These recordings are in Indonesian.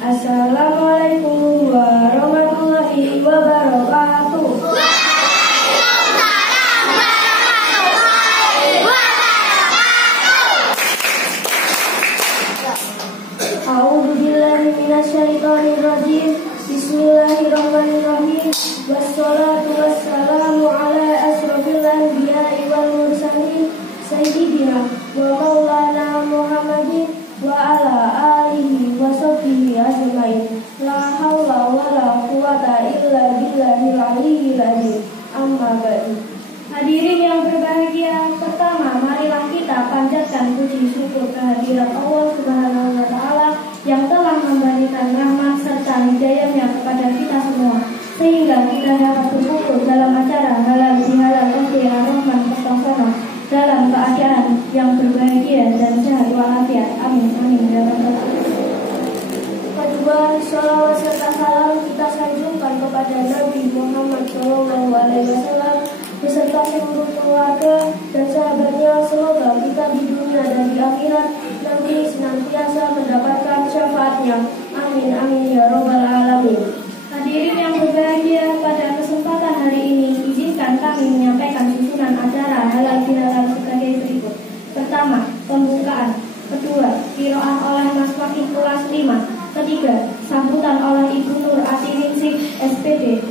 Assalamualaikum warahmatullahi wabarakatuh. Waalaikumsalam warahmatullahi wabarakatuh. A'udzu billahi minasyaitonir rajim. Bismillahirrahmanirrahim. Wassalatu wassalamu ala asrofil anbiya'i wal mursalin sayyidina wa maulana Muhammadin wa ala alihi wa sahbihi ajmain. La haula wa la quwata illa billahil aliyyil azim. Amma ba'du. Hadirin yang berbahagia, pertama marilah kita panjatkan puji syukur kehadirat Allah Subhanahu wa taala yang telah memberikan rahmat serta hidayahnya kepada kita semua, sehingga kita dapat berkumpul dalam acara halal bihalal Qadiyah Rahman Pertama dalam keadaan yang berbahagia dan sehat walafiat. Amin amin ya rabbal alamin. Kedua, sholawat serta salam kita sanjungkan kepada Nabi Muhammad SAW beserta seluruh keluarga dan sahabatnya. Semoga kita di dunia dan di akhirat nanti senantiasa mendapatkan syafaatnya. Amin amin ya rabbal alamin. Hadirin yang berbahagia, pada kesempatan hari ini izinkan kami menyampaikan susunan acara halal bihalal sebagai berikut. Pertama, pembukaan. Kedua, qiraah oleh Mas Fakih kelas 5. Ketiga, sambutan oleh Ibu Nur Atiningsih SPD.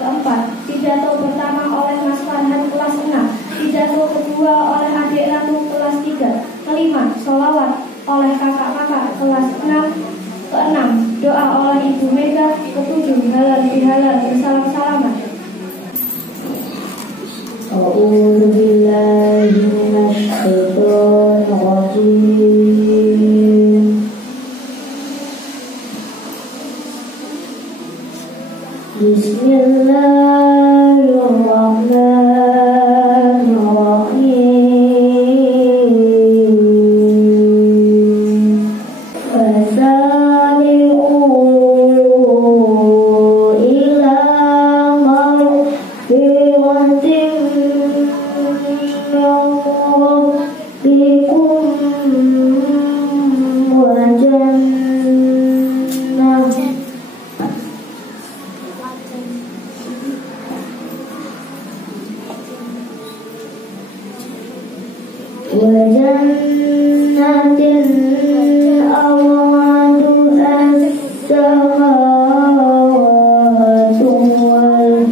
Keempat, pidato pertama oleh Mas Farhan kelas 6. Pidato kedua oleh Adik Ratu kelas 3. Kelima, sholawat oleh kakak-kakak kelas 6. Keenam, doa oleh Ibu Mega. Ketujuh, halal bihalal bersalam-salaman. A'udzu billahi minasyaitonir rajim. Bismillahirrahmanirrahim. Fasari'u ila maghfiratin min rabbikum wa jannah arduha as-samawatu wal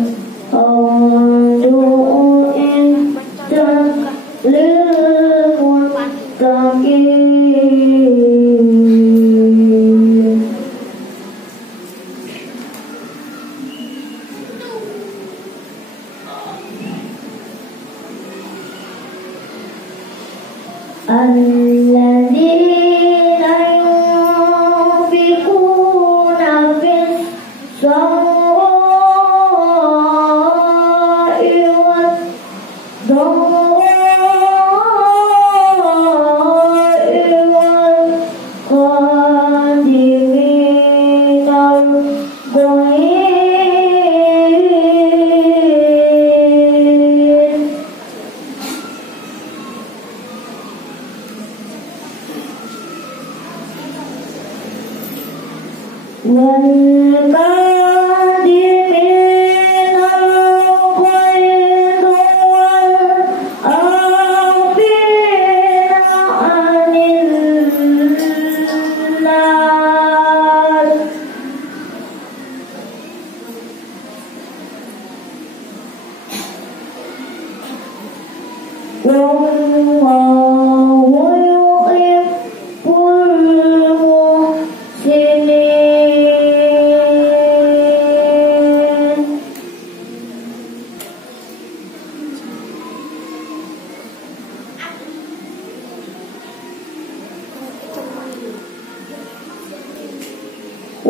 ardu uiddat lil muttaqin. Alladzina yunfiquna fis-sarra'i wad-dharra'i wal-qadiminal ghaidh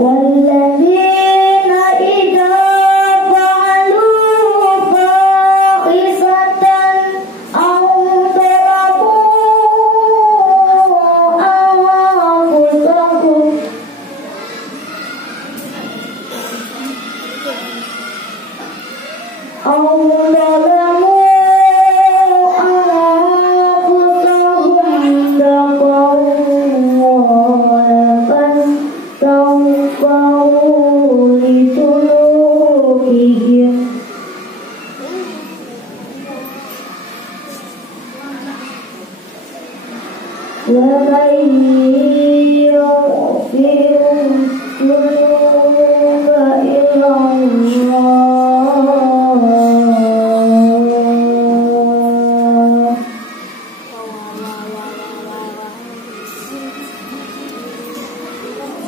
والذين إذا فعلوا فاحشة أو ضربوا أنفسهم أو ظلموا أنفسهم ذكروا الله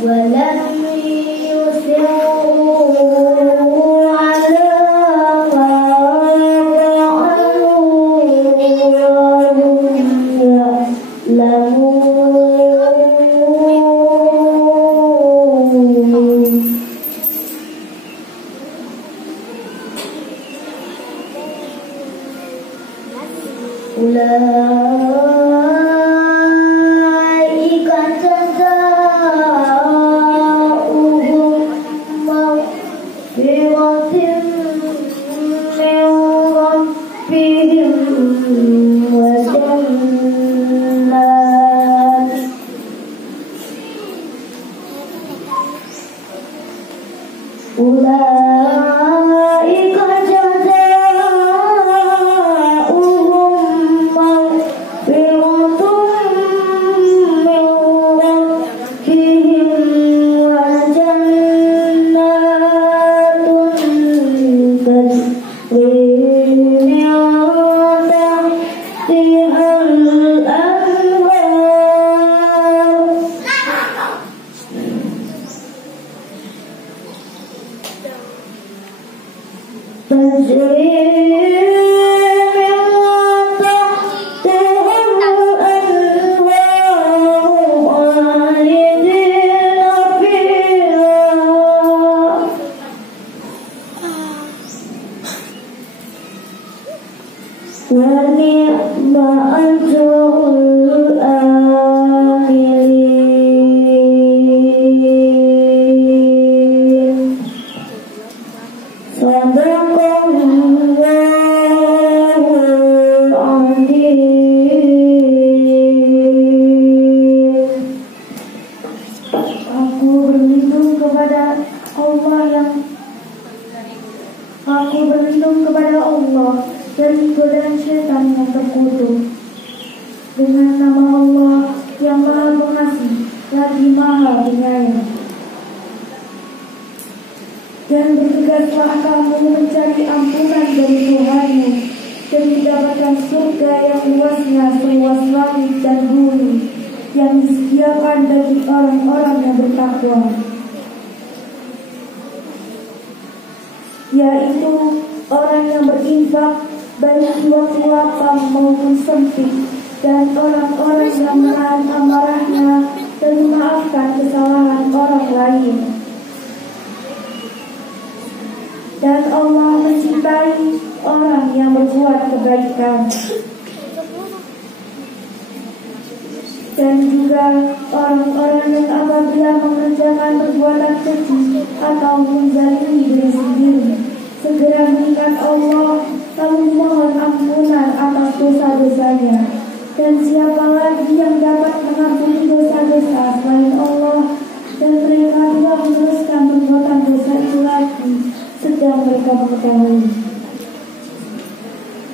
ولم يصروا على ما فعلوا وهم يعلمون أولئك جزاؤهم مغفرة من ربهم وجنات أولئك جزاؤهم مغفرة من ربهم وجنات تجري من تحتها الأنهار تجري من تحتها الأنهار خالدين فيها ونعم أجر العاملين صدق الله العظيم. Aku berlindung kepada Allah dari godaan syaitan yang terkutuk. Dengan nama Allah yang Maha Pengasih lagi Maha Penyayang. Dan bergegaslah kamu mencari ampunan dari Tuhanmu dan mendapatkan surga yang luasnya seluas langit dan bumi yang disediakan bagi orang-orang yang bertakwa, yaitu orang yang berinfak baik di waktu lapang maupun sempit, dan orang-orang yang menahan amarahnya dan memaafkan kesalahan orang lain. Dan Allah mencintai orang yang berbuat kebaikan. Dan juga orang-orang yang apabila mengerjakan perbuatan keji atau menzalimi diri sendiri, segera mengingat Allah lalu mohon ampunan atas dosa-dosanya. Dan siapa lagi yang dapat mengampuni dosa-dosa selain Allah? Dan mereka telah meneruskan perbuatan dosa itu lagi sedang mereka mengetahui.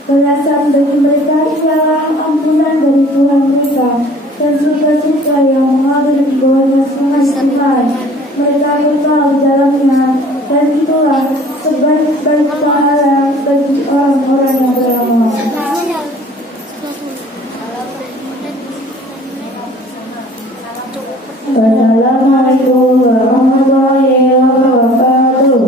Balasan bagi mereka ialah ampunan dari Tuhan mereka dan surga-surga yang mengalir di bawahnya sungai-sungai. Mereka kekal di dalamnya, dan itulah sebaik-baik pahala bagi orang-orang yang beramal. Assalamualaikum warahmatullahi wabarakatuh.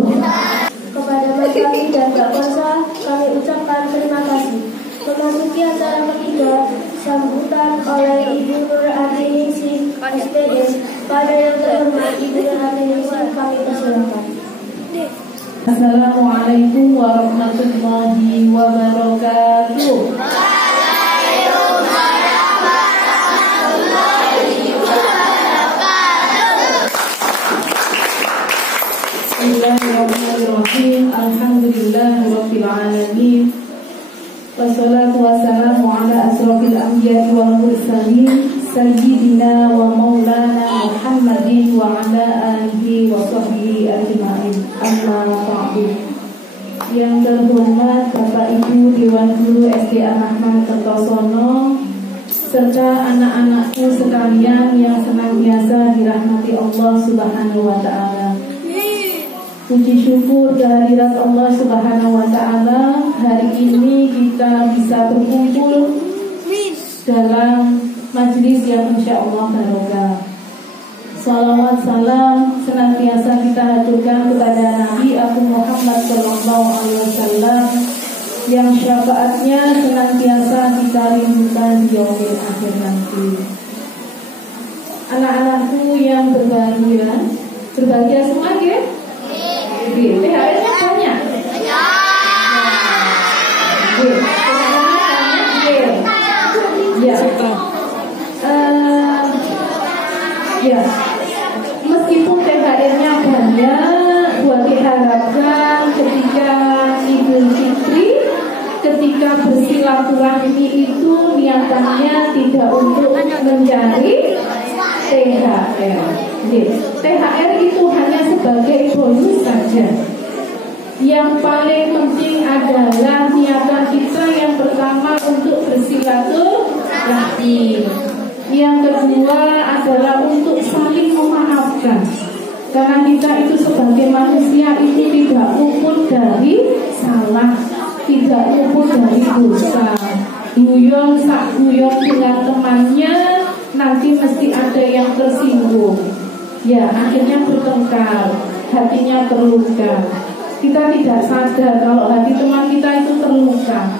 Kepada Bapak dan Mbak Kosa, kami ucapkan terima kasih. Memasuki acara ketiga, sambutan oleh Ibu Nur Atiningsih, SPD. Pada yang terhormat Ibu Nur Atiningsih, kami persilakan. Assalamualaikum warahmatullahi wabarakatuh. Bismillahirrahmanirrahim. Alhamdulillahirabbil alamin. Wassalatu wassalamu ala asrofil anbiya'i wal mursalin sayyidina wa maulana Muhammadin wa ala alihi wa sahbihi ajma'in. Amma ba'du. Yang terhormat Bapak Ibu Dewan Guru SDA Rahman Kertosono serta anak-anakku sekalian yang senantiasa dirahmati Allah Subhanahu wa taala. Puji syukur kehadirat Allah Subhanahu wa taala, hari ini kita bisa berkumpul dalam majelis yang insya Allah barokah. Salawat salam senantiasa kita haturkan kepada Nabi Agung Muhammad SAW yang syafaatnya senantiasa kita rindukan di yaumil akhir nanti. Anak-anakku yang berbahagia semua ya? THR-nya banyak? Ya, meskipun THR-nya banyak, buat diharapkan ketika Idul Fitri, ketika bersilaturahmi itu niatannya tidak untuk mencari THR. THR itu hanya sebagai bonus saja. Yang paling penting adalah niatan kita yang pertama untuk bersilaturahmi. Yang kedua adalah untuk saling memaafkan. Karena kita itu sebagai manusia itu tidak luput dari salah, tidak luput dari dosa. Guyon sak guyon dengan temannya, nanti mesti ada yang tersinggung. Ya, akhirnya bertengkar, hatinya terluka. Kita tidak sadar kalau hati teman kita itu terluka.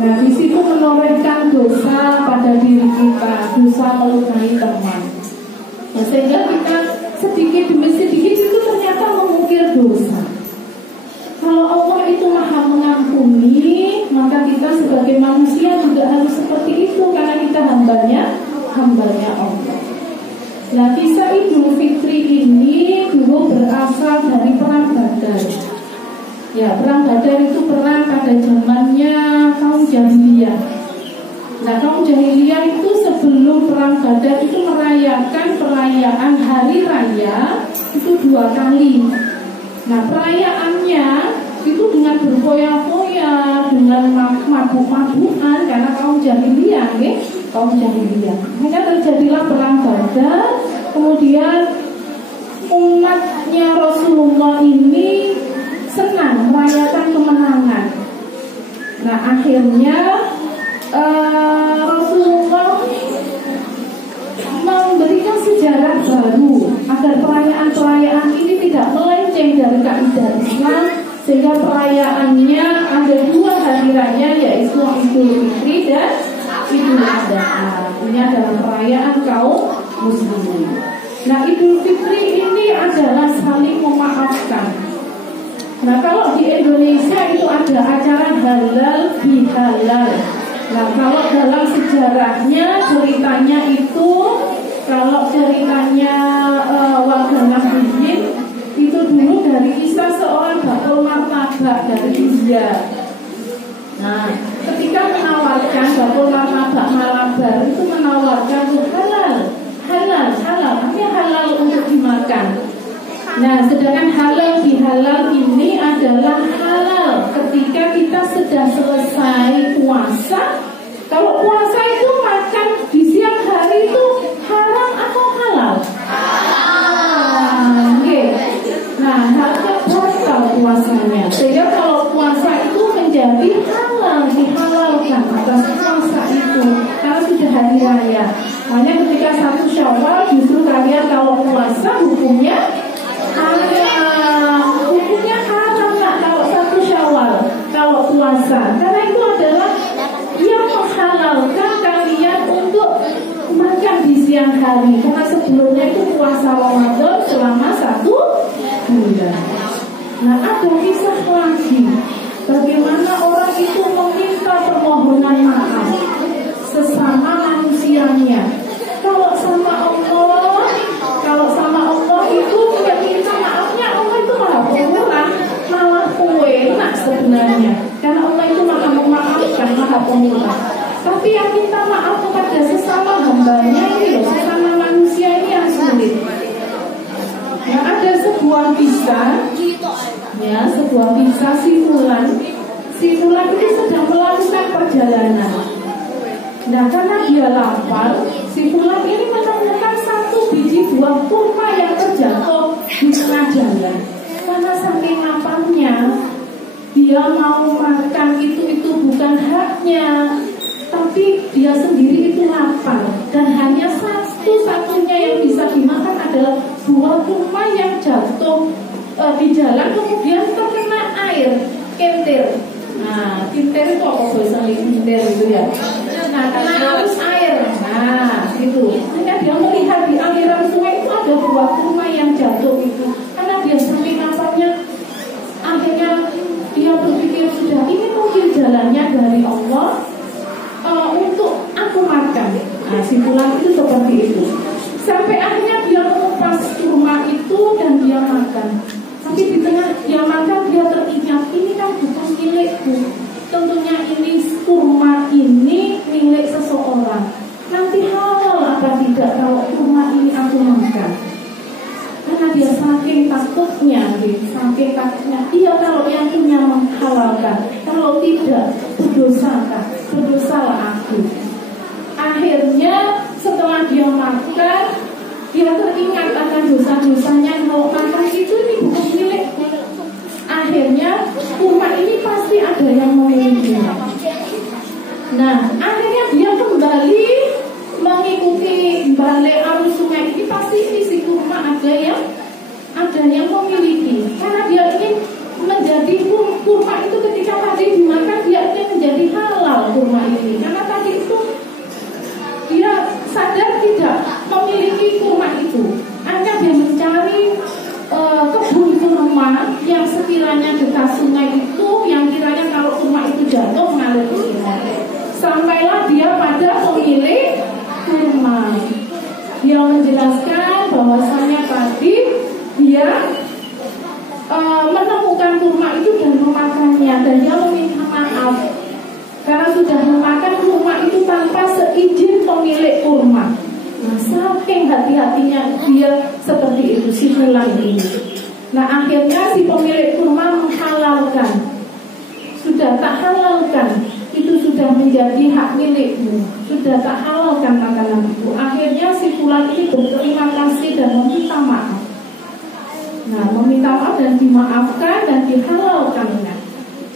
Nah, di situ menorehkan dosa pada diri kita, dosa melukai teman. Nah, sehingga kita sedikit demi sedikit itu ternyata mengukir dosa. Kalau Allah itu maha mengampuni, maka kita sebagai manusia juga harus seperti itu, karena kita hambanya Allah. Nah, kisah Idul Fitri ini dulu berasal dari perang Badar. Ya, perang Badar itu perang pada zamannya kaum jahiliyah. Nah, kaum jahiliyah itu sebelum perang Badar itu merayakan perayaan hari raya itu 2 kali. Nah, perayaannya itu dengan berfoya-foya, dengan mabuk-mabukan, karena kaum jahiliyah, kaum jahiliyah. Hingga terjadilah perang Badar. Kemudian umatnya Rasulullah ini senang merayakan kemenangan. Nah, akhirnya Rasulullah memberikan sejarah baru agar perayaan-perayaan ini tidak melenceng dari kaidah Islam, sehingga perayaannya ada 2 hari raya, yaitu Idul Fitri dan Idul Adha. Ini adalah perayaan kaum muslimin. Nah, Idul Fitri ini adalah saling memaafkan. Nah, kalau di Indonesia itu ada acara halal bihalal. Nah, kalau dalam sejarahnya ceritanya itu, kalau ceritanya warga Nahdliyin itu dulu dari kisah seorang bakul martabak dari India. Nah, ketika menawarkan bakul martabak Malabar itu menawarkan halal, artinya halal untuk dimakan. Nah, sedangkan halal bihalal ini adalah halal ketika kita sudah selesai puasa. Kalau puasa itu makan di siang hari itu haram atau halal? Nah, harusnya batal puasanya. Sehingga kalau puasa itu menjadi halal, dihalalkan atas puasa itu, karena sudah hari raya. Makanya ketika 1 Syawal justru kalian kalau puasa hukumnya haram lah kalau 1 Syawal kalau puasa, karena itu adalah yang menghalalkan kalian untuk makan di siang hari, karena sebelumnya itu puasa Ramadan selama 1 bulan. Nah, ada kisah lagi bagaimana orang itu meminta permohonan maaf sesama manusianya. Kalau sama Allah itu minta maafnya, Allah itu malah pemurah, malah enak sebenarnya, karena Allah itu maha memaafkan, maha pemurah. Tapi yang minta maaf kepada sesama hambanya ini loh, sesama manusia ini yang sulit. Nah, ada sebuah kisah si Fulan ini sedang melakukan perjalanan. Nah, karena dia lapar, si Fulan ini menemukan 1 biji buah kurma yang terjatuh di tengah jalan. Karena saking laparnya, dia mau makan itu bukan haknya, tapi dia sendiri itu lapar, dan hanya satu-satunya yang bisa dimakan adalah di jalan kemudian terkena air kentir. Nah, kintir itu apa bahasa kintir itu ya? Nah, kena arus air. Nah, gitu. Sehingga dia melihat di aliran sungai itu ada buah kurma yang jatuh itu. Karena dia saking apanya, akhirnya dia berpikir sudah ini mungkin jalannya dari Allah untuk aku makan. Nah, simpulan itu seperti itu. Sampai akhirnya dia mengupas kurma itu dan dia makan. Tapi di tengah dia makan, dia teringat, ini kan bukan milikku. Tentunya ini kurma ini milik seseorang. Nanti halal apa tidak kalau kurma ini aku makan? Karena dia saking takutnya, iya kalau yang punya menghalalkan, kalau tidak berdosalah aku. Akhirnya setelah dia makan, dia teringat akan dosa-dosanya. Kalau makan itu ini bukan milikku. Akhirnya kurma ini pasti ada yang memilikinya. Nah, akhirnya dia kembali mengikuti balik arus sungai ini. Pasti ini si kurma ada yang memiliki. Karena dia ingin menjadi kurma itu ketika tadi dimakan, dia ingin menjadi halal kurma ini. Karena tadi itu dia sadar tidak memiliki kurma itu. Akhirnya dia mencari kebun kurma yang sekiranya dekat sungai itu, yang kiranya kalau kurma itu jatuh mengalir ke sungai. Sampailah dia pada pemilik kurma. Dia menjelaskan bahwasanya tadi dia menemukan kurma itu dan memakannya, dan dia meminta maaf karena sudah memakan kurma itu tanpa seizin pemilik kurma. Nah, saking hati-hatinya dia seperti itu si fulan ini. Nah, akhirnya si pemilik kurma menghalalkan. Sudah tak halalkan, itu sudah menjadi hak milikmu. Sudah tak halalkan makanan itu. Akhirnya si fulan ini berterima kasih dan meminta maaf. Nah, meminta maaf dan dimaafkan dan dihalalkannya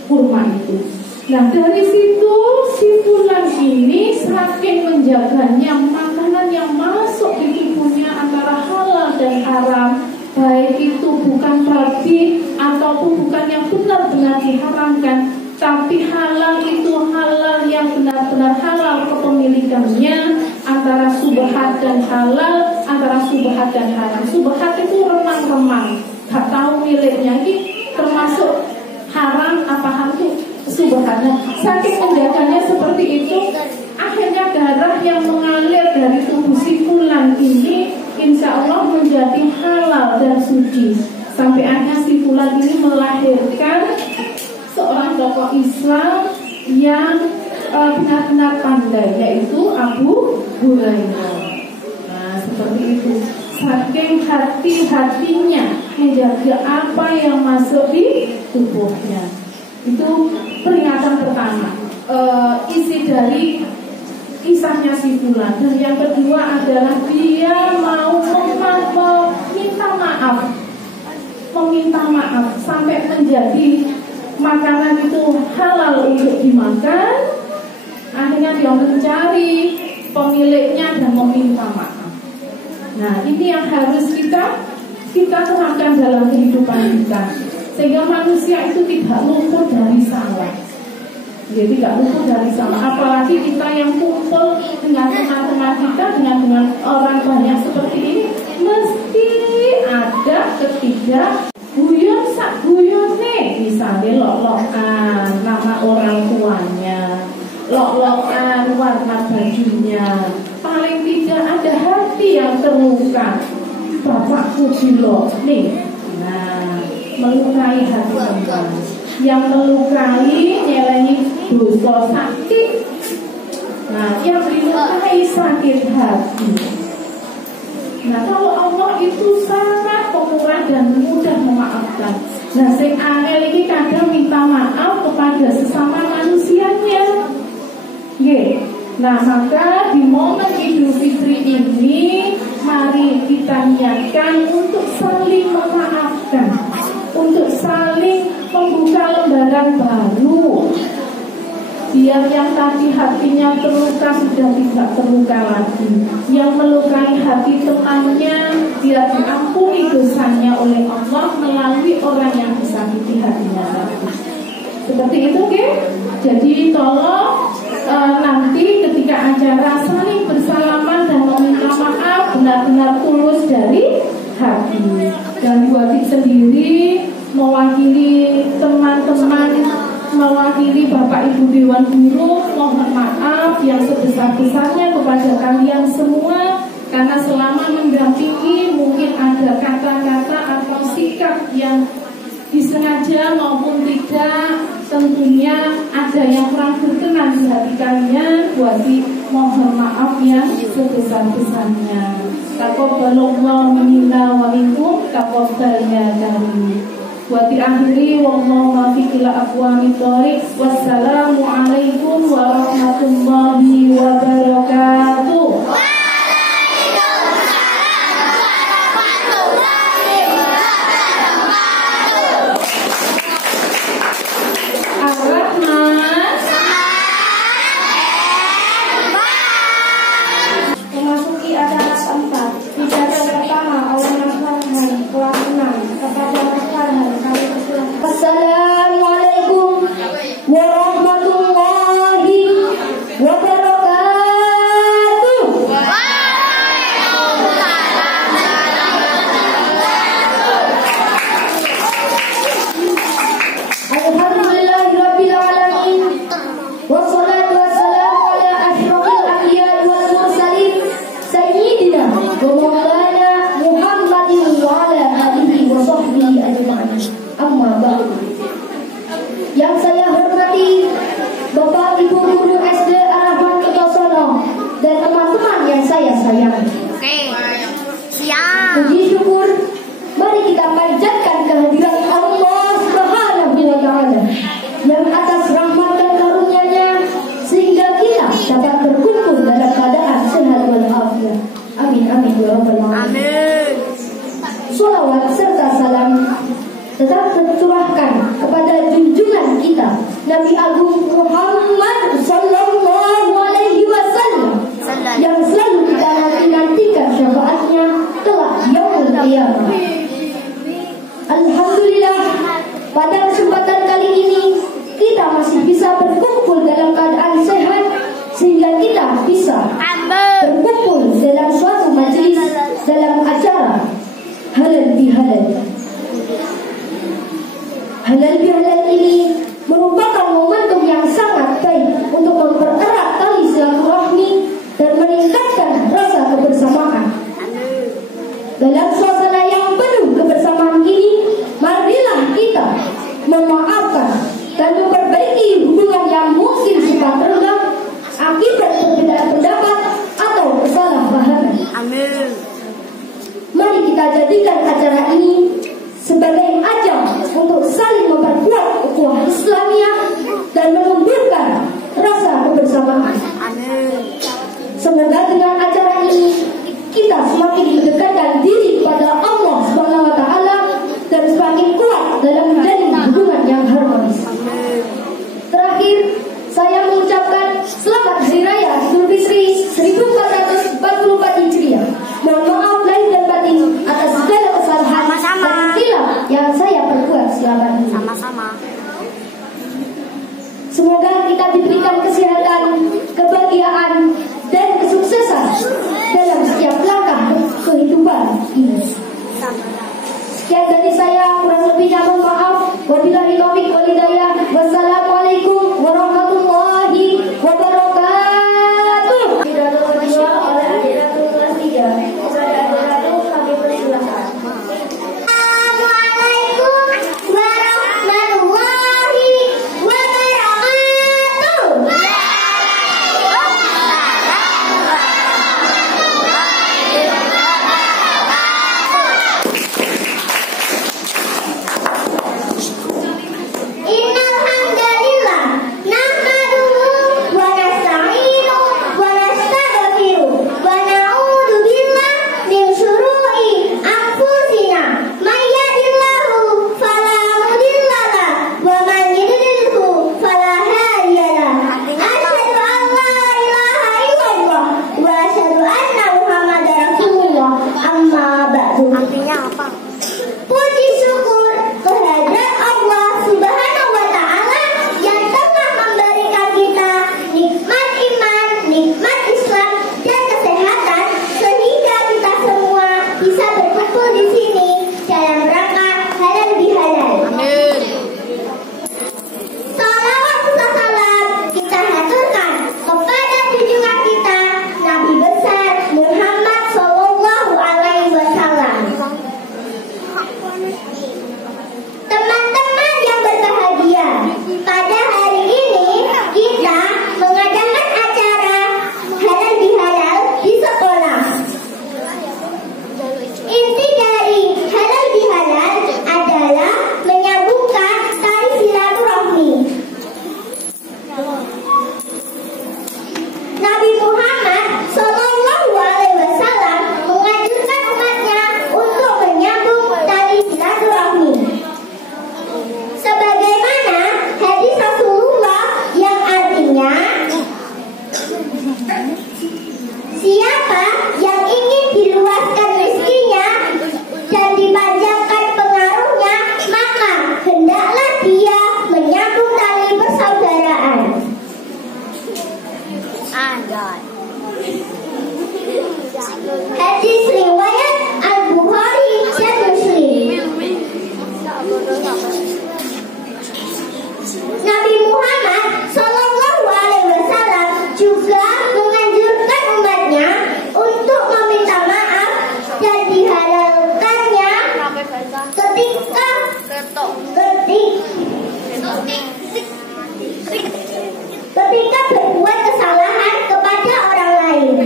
kurma itu. Nah, dari situ si fulan ini saking menjaganya makanan yang masuk di tubuhnya antara halal dan haram, baik itu bukan babi ataupun bukan yang benar-benar diharamkan, tapi halal itu halal yang benar-benar halal kepemilikannya, antara subhat dan halal, antara subhat dan haram. Subhat itu remang-remang, gak tahu miliknya, ini termasuk haram apa halal itu subhanallah. Saking menjaganya seperti itu, akhirnya darah yang mengalir dari tubuh si fulan ini insya Allah menjadi halal dan suci. Sampai akhirnya si fulan ini melahirkan seorang tokoh Islam yang benar-benar pandai, yaitu Abu Hurairah. Nah, seperti itu. Saking hati-hatinya menjaga apa yang masuk di tubuhnya. Itu peringatan pertama, isi dari kisahnya si fulan. Dan yang kedua adalah dia mau meminta maaf sampai menjadi makanan itu halal untuk dimakan. Akhirnya dia mencari pemiliknya dan meminta maaf. Nah, ini yang harus kita terapkan dalam kehidupan kita, sehingga manusia itu tidak luput dari salah. Jadi tidak luput dari salah. Apalagi kita yang kumpul dengan teman-teman kita, dengan orang banyak seperti ini, mesti ada ketiga guyon sak guyon nih. Misalnya lok-lokan nama orang tuanya, lok-lokan warna bajunya. Paling tidak ada hati yang terluka. Bapakku dilok nih. Nah, melukai hati orang, yang melukai nyelengi dosa sakit. Nah, yang dilukai sakit hati. Nah, kalau Allah itu sangat pemurah dan mudah memaafkan. Nah, sing angel ini kadang minta maaf kepada sesama manusianya. Nah, maka di momen Idul Fitri ini, mari kita niatkan untuk saling memaafkan, untuk saling membuka lembaran baru, biar yang tadi hatinya terluka sudah tidak terluka lagi. Yang melukai hati temannya, biar diampuni dosanya oleh Allah. melalui orang yang disakiti hatinya tadi. Seperti itu, oke? Jadi tolong nanti ketika acara saling bersalaman dan meminta maaf benar-benar tulus dari hati. Dan Bu Ati sendiri mewakili teman-teman, mewakili Bapak Ibu Dewan Guru, mohon maaf yang sebesar-besarnya kepada kalian semua, karena selama mendampingi mungkin ada kata-kata atau sikap yang disengaja maupun tidak, tentunya ada yang kurang berkenan di hati kalian. Bu Ati mohon maaf yang sebesar-besarnya. Taqabbalallahu minna wa minkum taqabbal ya kami. Bu Ati akhiri wallahu muwaffiq ila aqwamit thoriq. Wassalamu alaikum warahmatullahi wabarakatuh. Memasuki acara keempat, pidato pertama oleh Mas Farhan, kelas 6. Kepada Mas Farhan, kami persilahkan. Assalamualaikum warahmatullahi wabarakatuh. Alhamdulillahirabbil alamin. Wassalatu wassalamu ala asyrofil anbiya'i wal mursalin sayyidina wa maulana Muhammadin wa ala alihi wa sahbihi ajma'in. Amma ba'du. Yang saya hormati Bapak Ibu Guru SD Ar-Rahman Kertosono dan teman-teman yang saya sayangi. Oke. Siap. Puji syukur, mari kita panjatkan kehadiran Allah Subhanahu wa Ta'ala yang atas rahmat dan karunia-Nya sehingga kita dapat berkumpul dalam keadaan sehat walafiat. Amin amin ya rabbal alamin. Amin. Sholawat serta salam tetap tercurahkan kepada junjungan kita Nabi Agung Muhammad Sallallahu Alaihi Wasallam yang selalu kita nantikan syafaatnya kelak yaumul qiyamah. Alhamdulillah, pada kesempatan kali ini kita masih bisa berkumpul dalam keadaan sehat sehingga kita bisa berkumpul dalam suatu majelis dalam acara halal bihalal. Halal bihalal ini merupakan momentum yang sangat baik untuk mempererat tali silaturahmi dan meningkatkan rasa kebersamaan. Dalam suasana yang penuh kebersamaan ini, marilah kita memaafkan dan memperbaiki hubungan yang mungkin sempat renggang akibat perbedaan pendapat atau kesalahpahaman. Amin. Mari kita jadikan acara ini sebagai ajang untuk saling memperkuat ukhuwah Islamiyah dan menumbuhkan rasa kebersamaan. Amin. Semoga dengan acara ini kita semakin mendekatkan diri kepada Allah Subhanahu wa Ta'ala dan semakin kuat dalam menjalin hubungan yang harmonis. Terakhir, saya mengucapkan selamat Hari Raya Idul Fitri 1444 Hijriah. Mohon maaf lahir dan batin atas segala kesalahan dan khilaf yang saya perbuat selama ini. Sama-sama. Semoga kita diberikan kesehatan, kebahagiaan, dan kesuksesan dalam setiap langkah kehidupan ini. Sekian dari saya, kurang lebihnya mohon maaf. Wabillahi taufiq wal hidayah. Wassalamualaikum warahmatullahi wabarakatuh. Pidato kedua oleh adik Ratu kelas 3. Kepada adik Ratu kami persilahkan. Assalamualaikum warahmatullahi wabarakatuh. Inna Ketika berbuat kesalahan kepada orang lain.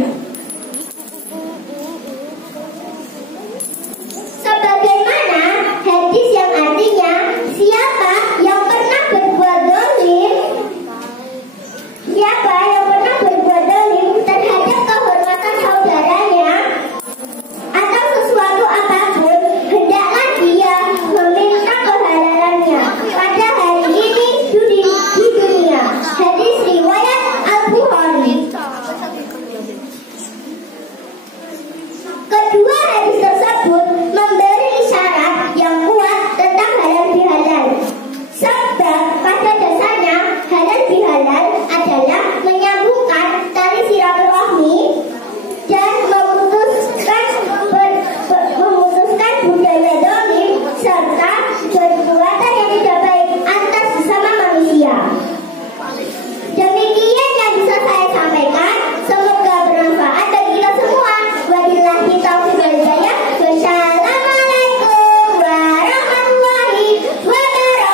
Sebagaimana hadis yang artinya, siapa yang pernah berbuat zalim terhadap kehormatan saudaranya atau sesuatu apapun, hendaklah dia meminta kehalalannya pada hari ini di dunia. Hadis riwayat Al-Bukhari. Kedua hadis tersebut memberi isyarat yang kuat tentang halal bihalal. Sebab pada dasarnya halal bihalal adalah menyambungkan tali silaturahmi dan memutuskan budaya zalim serta perbuatan yang tidak baik antar sesama manusia. Demikian yang bisa saya sampaikan. Semoga bermanfaat bagi kita semua. Wabillahi taufiq wal hidayah. Wassalamualaikum warahmatullahi wabarakatuh.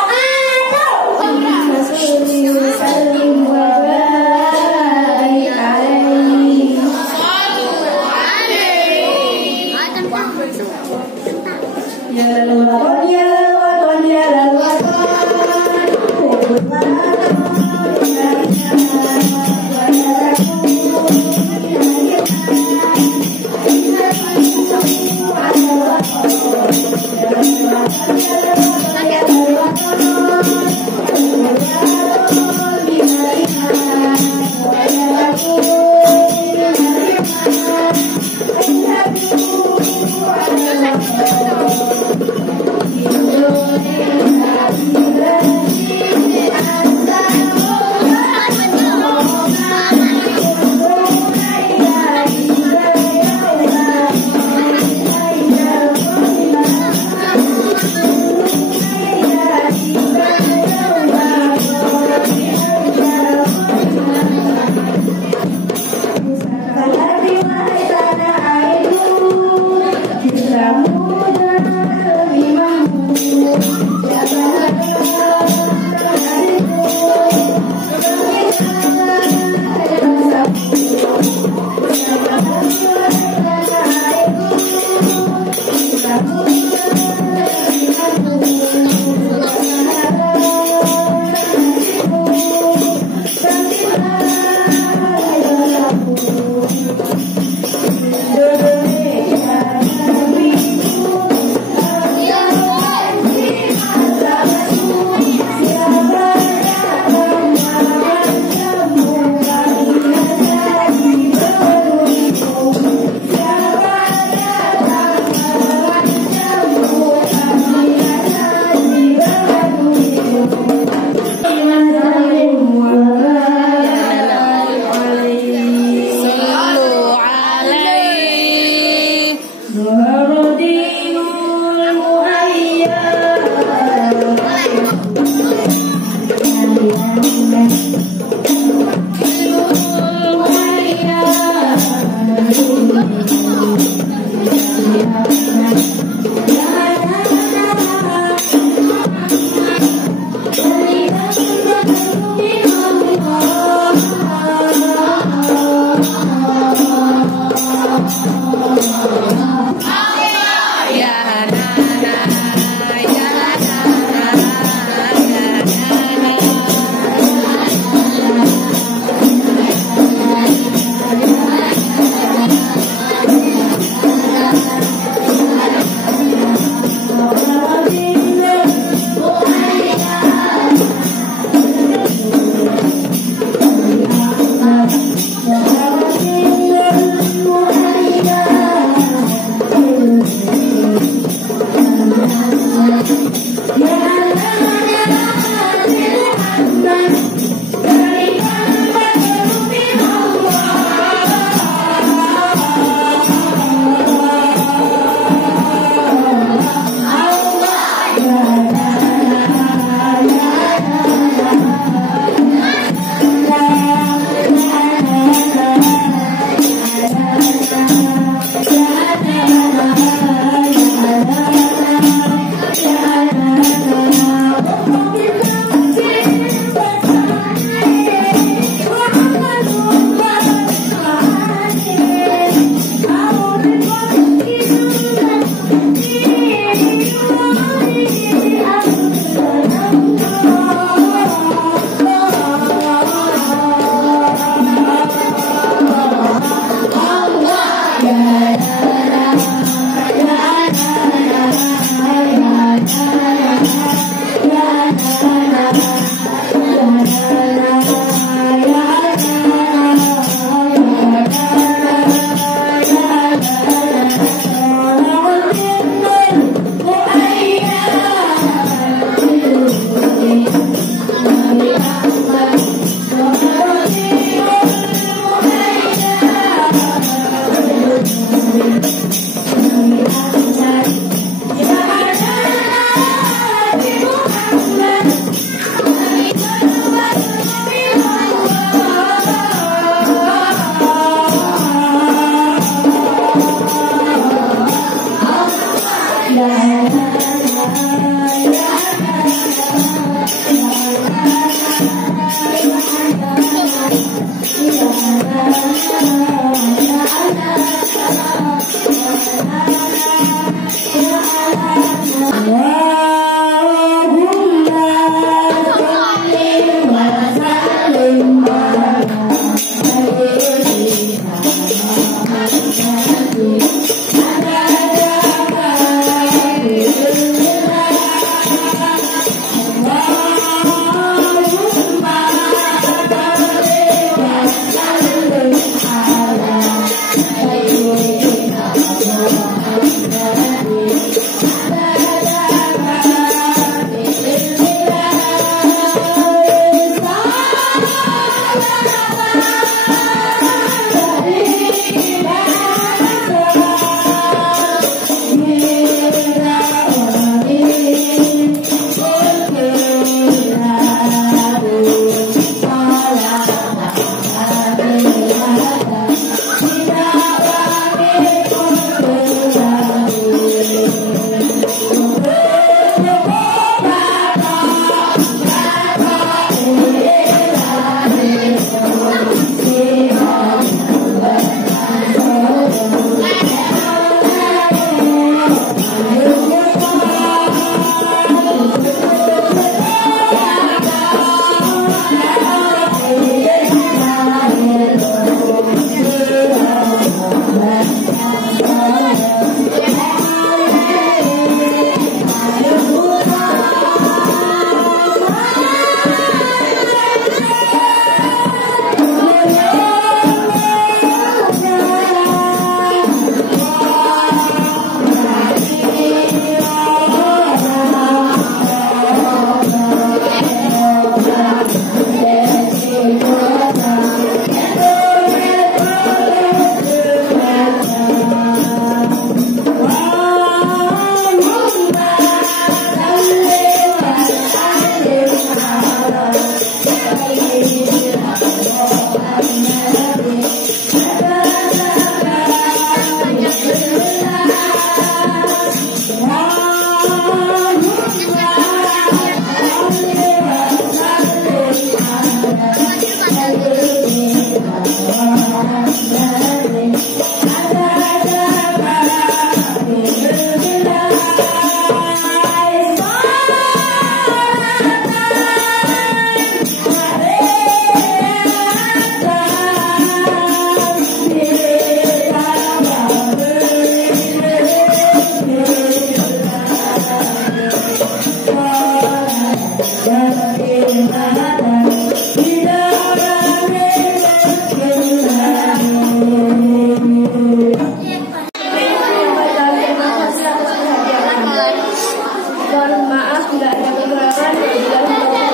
Mohon maaf jika ada kekurangan.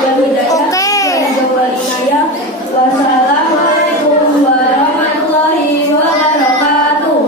Wabillahi hidayah wal inayah. Wassalamualaikum warahmatullahi wabarakatuh.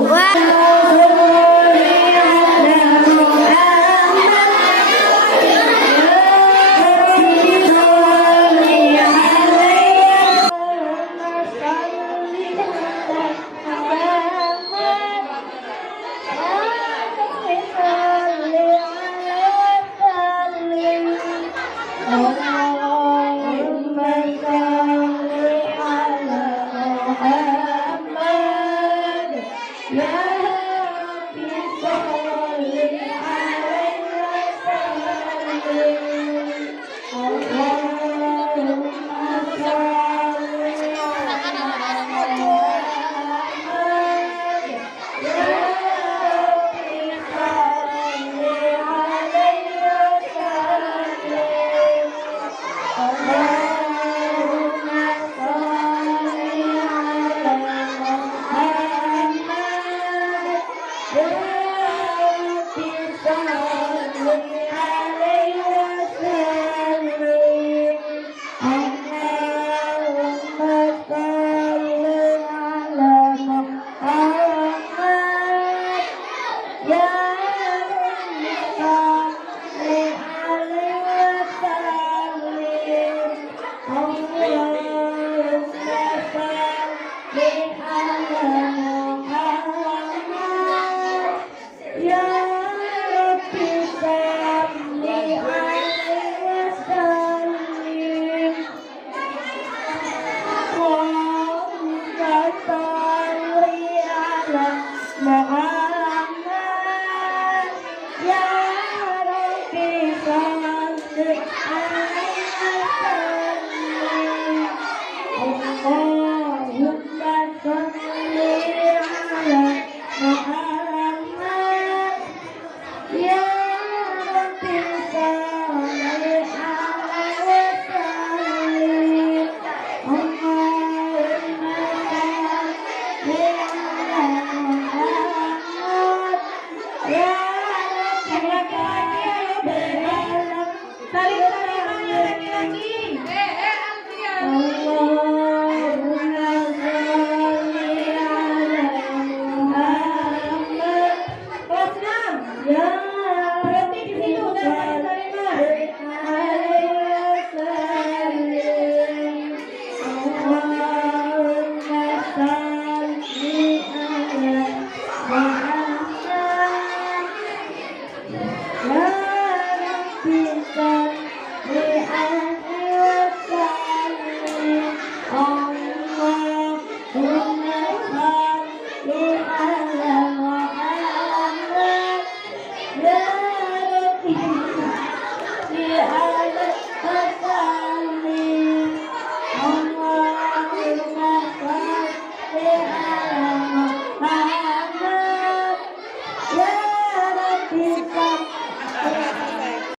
Yeah.